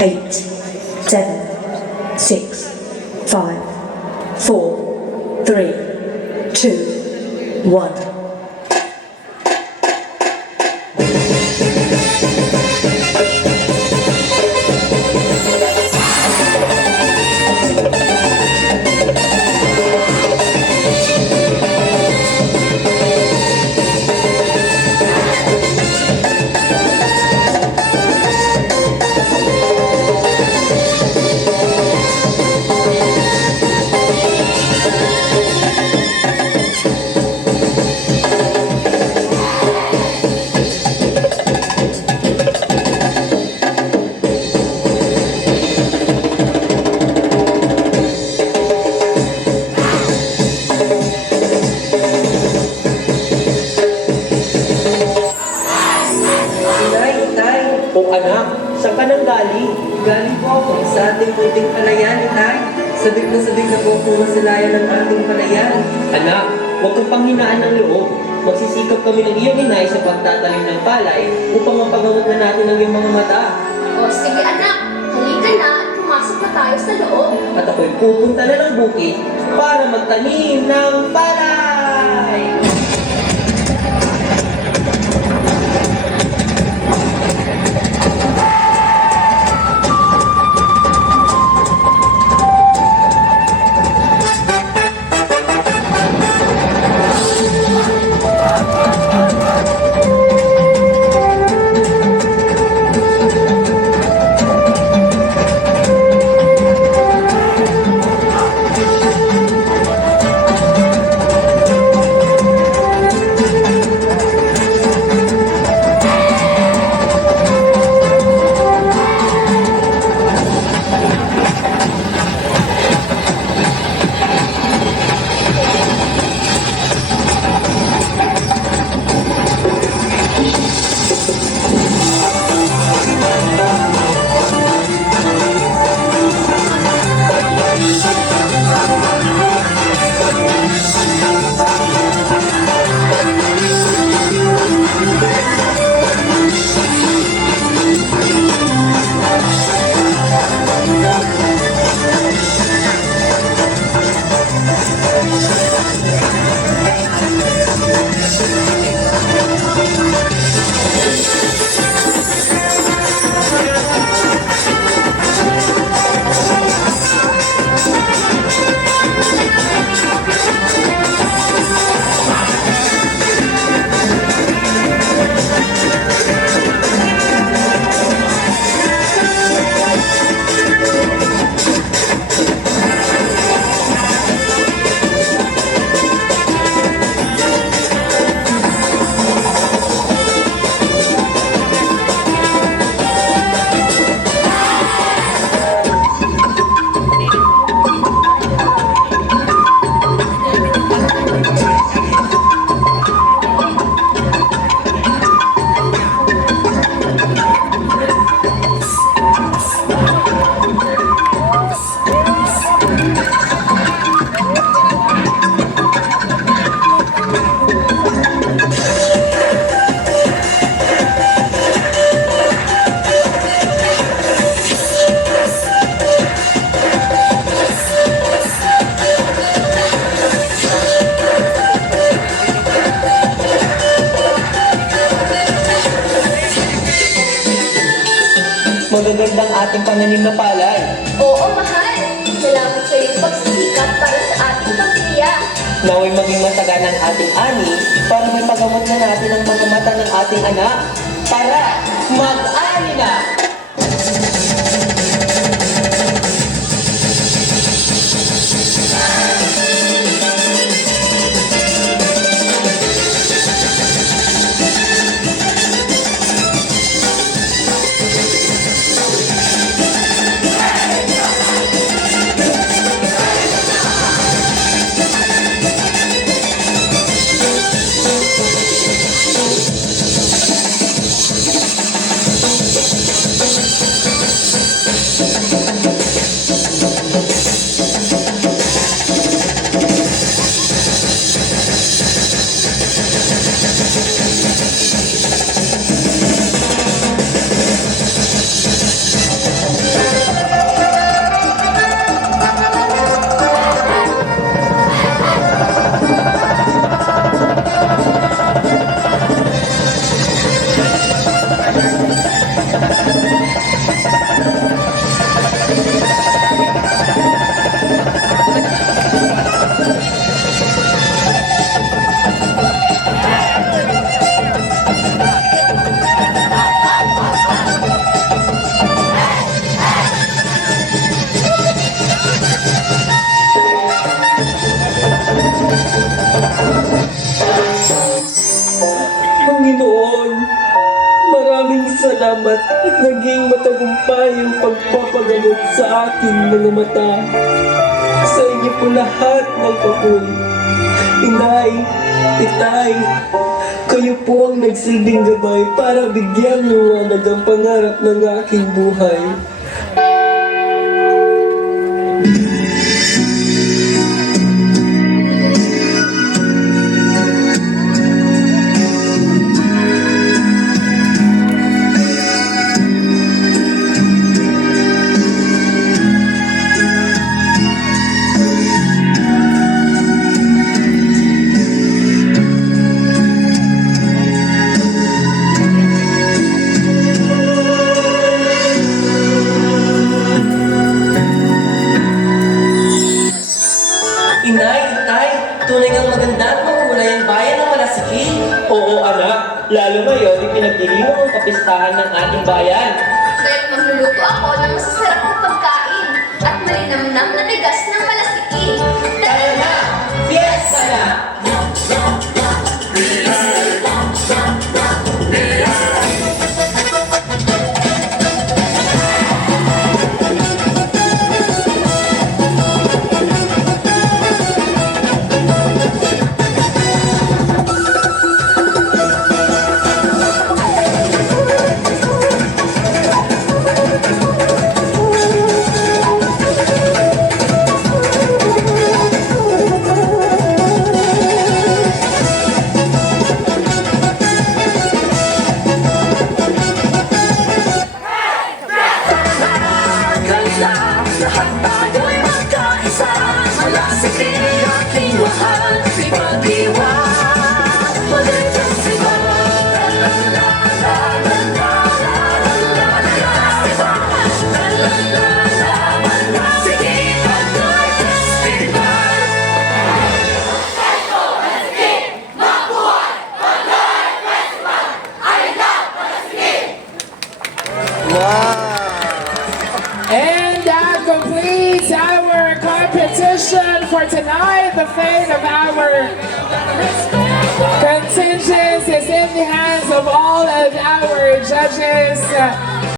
8, 7, 6, 5, 4, 3, 2, 1. O anak, saan ka nang galing? Galing po ako sa ating puting palayan, Itay. Sabik na po ako masalayan ng ating palayan. Anak, huwag kang panghinaan ng loob. Magsisikap kami ng iyong inay sa pagtatanim ng palay upang mapagamot na natin ang iyong mga mata. O sige anak, halika na at pumasok na tayo sa loob. At ako'y pupunta na ng bukid para magtanim ng palay! Magagandang ating pananim na palay. Oo mahal, salamat sa iyong pagsisikap para sa ating pamilya. Naway maging masagan ang ating ani para may pagamot na natin ang mga mata ng ating anak. Tara, mag-ani na! salamat at naging matagumpay ang pagpapagamot sa aking mga mata. Sa inyo po lahat ng papuri. Inay, itay, kayo po ang nagsilbing gabay para bigyan liwanag ang pangarap ng aking buhay. Inay, itay, tunay ngang maganda at makulay ang bayan ng Malasiki. Oo, anak. Lalo ngayon, ipinagdiriwang ang kapistahan ng ating bayan. Kaya't magluluto ako ng masasarap na pagkain at malinamnam na bigas ng malasiki. Tara na! Fiesta na! And that completes our competition for tonight. The fate of our contingents is in the hands of all of our judges.